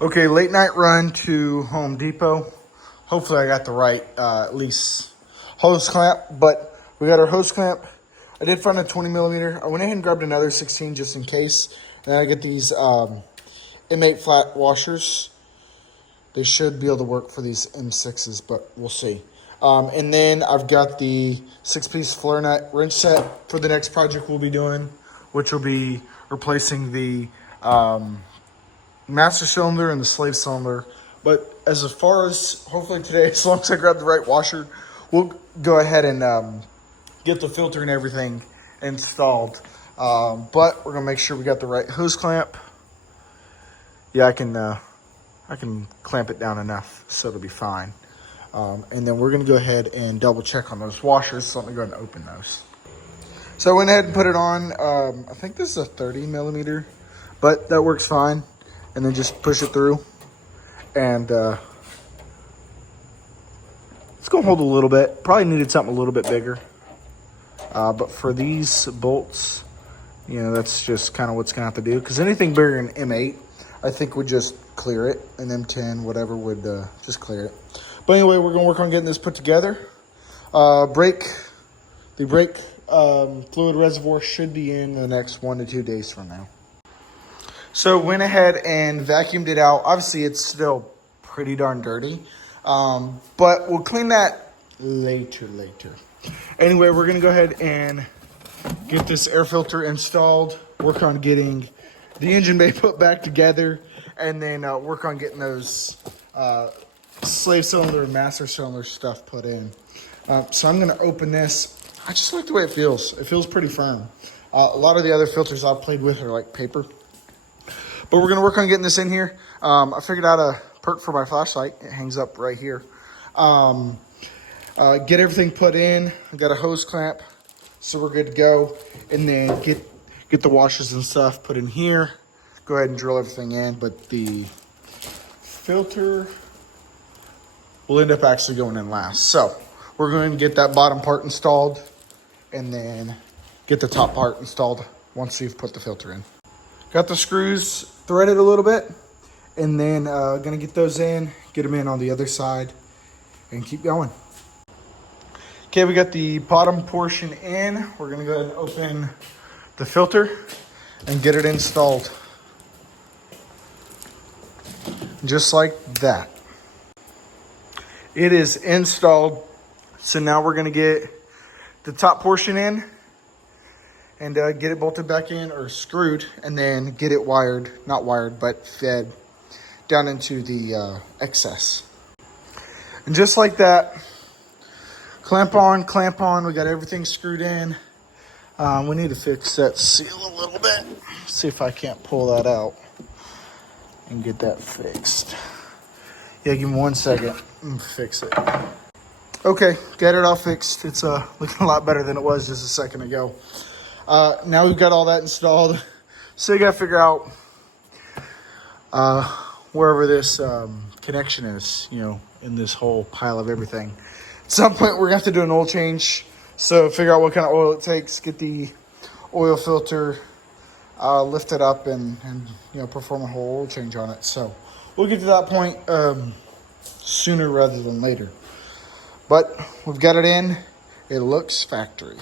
Okay, late night run to Home Depot. Hopefully I got the right, at least hose clamp, but we got our hose clamp. I did find a 20 millimeter. I went ahead and grabbed another 16 just in case. And then I get these M8 flat washers. They should be able to work for these M6s, but we'll see. And then I've got the 6-piece flare nut wrench set for the next project we'll be doing, which will be replacing the master cylinder and the slave cylinder. But as far as hopefully today, as long as I grab the right washer, we'll go ahead and get the filter and everything installed. But we're gonna make sure we got the right hose clamp. Yeah, I can clamp it down enough so it'll be fine. And then we're gonna go ahead and double check on those washers. So let me go ahead and open those. So I went ahead and put it on. I think this is a 30 millimeter, but that works fine. And then just push it through. And it's gonna hold a little bit. Probably needed something a little bit bigger. But for these bolts, you know, that's just kind of what's gonna have to do. Because anything bigger than M8, I think would just clear it. And M10, whatever, would just clear it. But anyway, we're gonna work on getting this put together. The brake fluid reservoir should be in the next 1 to 2 days from now. So went ahead and vacuumed it out. Obviously, it's still pretty darn dirty, but we'll clean that later. Anyway, we're gonna go ahead and get this air filter installed, work on getting the engine bay put back together, and then work on getting those slave cylinder and master cylinder stuff put in. So I'm gonna open this. I just like the way it feels. It feels pretty firm. A lot of the other filters I've played with are like paper. But we're gonna work on getting this in here. I figured out a perk for my flashlight. It hangs up right here. Get everything put in. I got a hose clamp, so we're good to go. And then get the washers and stuff put in here. Go ahead and drill everything in. But the filter will end up actually going in last. So we're going to get that bottom part installed and then get the top part installed once we've put the filter in. Got the screws threaded a little bit, and then gonna get those in, get them in on the other side, and keep going. Okay, we got the bottom portion in. We're gonna go ahead and open the filter and get it installed. Just like that. It is installed. So now we're gonna get the top portion in and get it bolted back in or screwed, and then get it wired, not wired, but fed down into the excess. And just like that, clamp on, we got everything screwed in. We need to fix that seal a little bit. See if I can't pull that out and get that fixed. Yeah, give me 1 second and fix it. Okay, got it all fixed. It's looking a lot better than it was just a second ago. Now we've got all that installed. So you got to figure out wherever this connection is, you know, in this whole pile of everything. At some point, we're going to have to do an oil change. So figure out what kind of oil it takes, get the oil filter lifted up and you know, perform a whole oil change on it. So we'll get to that point sooner rather than later. But we've got it in. It looks factory.